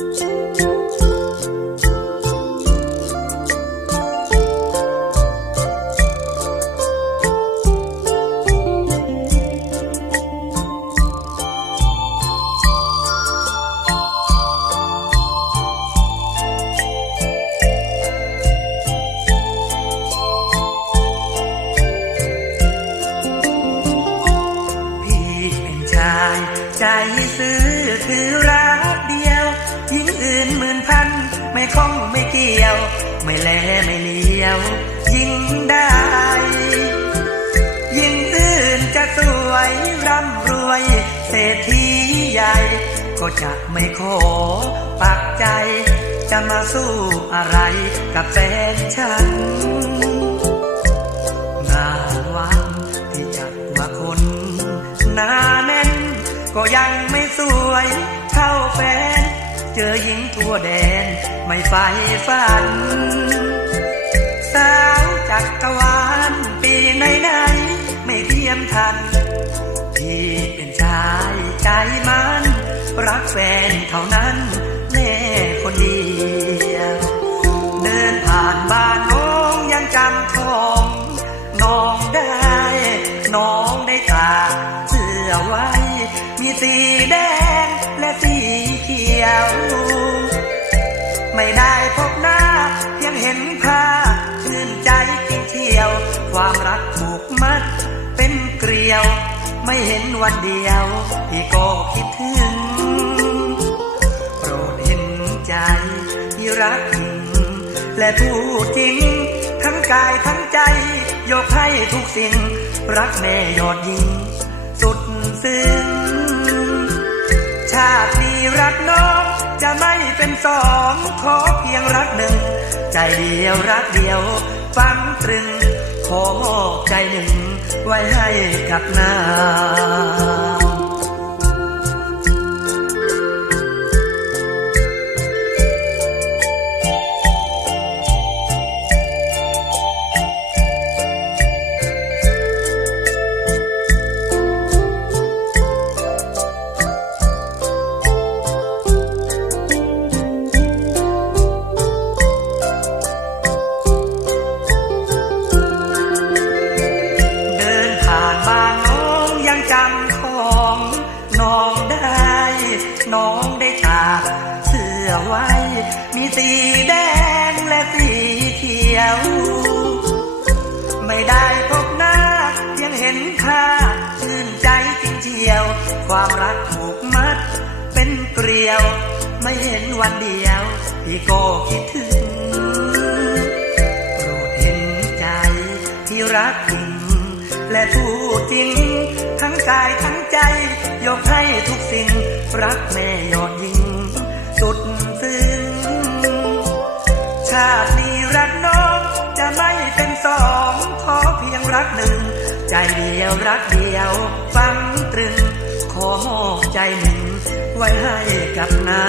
พี่เป็นชายใจซื้อคือรัก เดียวหญิงอื่นหมื่นพัน ไม่คล้องไม่เกี่ยว ไม่แลไม่เลี้ยว ยิ่งได้ ยิ่งอื่นจะสวยร่ำรวย เศรษฐีใหญ่ ก็จะไม่ขอปักใจ จะมาสู้อะไรกับแฟนฉันงานวันที่จัดว่าคนหนาแน่น ก็ยังไม่สวยเท่าแฟน เจอหญิงทั่วแดนไม่ไฟฝัน สาวจักรวาลปีไหนไหนไม่เทียมทันพี่เป็นชายใจมัน รักแฟนเท่านั้นแน่คนเดียว เดินผ่านบ้านน้องยังจำของน้องได้ น้องได้ตากเสื้อไว้ มีสีแดงและสีเขี ยว ไม่ได้พบหน้าเพียงเห็นภาพชื่นใจจริงเที่ยว ความรักผูกมัดเป็นเกลียว ไม่เห็นวันเดียวพี่ก็คิดถึง โปรดเห็นใจที่รักจริงและพูดจริง ทั้งกายทั้งใจ ยกให้ทุกสิ่ง รักแม่ยอดยิง สุดซึ้งชาติ รักน้องจะไม่เป็นสองขอเพียงรักหนึ่ง ใจเดียวรักเดียว ฟังตรึง ขอใจหนึ่ง ไว้ให้กับนา ได้ตากเสื้อไว้ มีสีแดงและสีเขียว ไม่ได้พบหน้าเพียงเห็นค่าชื่นใจจริงเชียว ความรักผูกมัด เป็นเกลียว ไม่เห็นวันเดียว พี่ก็คิดถึงโปรดเห็นใจที่รักจริง และพูดจริง ทั้งกายทั้งใจ ยกให้ทุกสิ่ง รักแม่ยอดยิงสุดซึ้งชาตินี้รักน้องจะไม่เป็นสอง ขอเพียงรักหนึ่ง ใจเดียวรักเดียว ฟังตรึง ขอมอบใจหนึ่ง ไว้ให้กับนา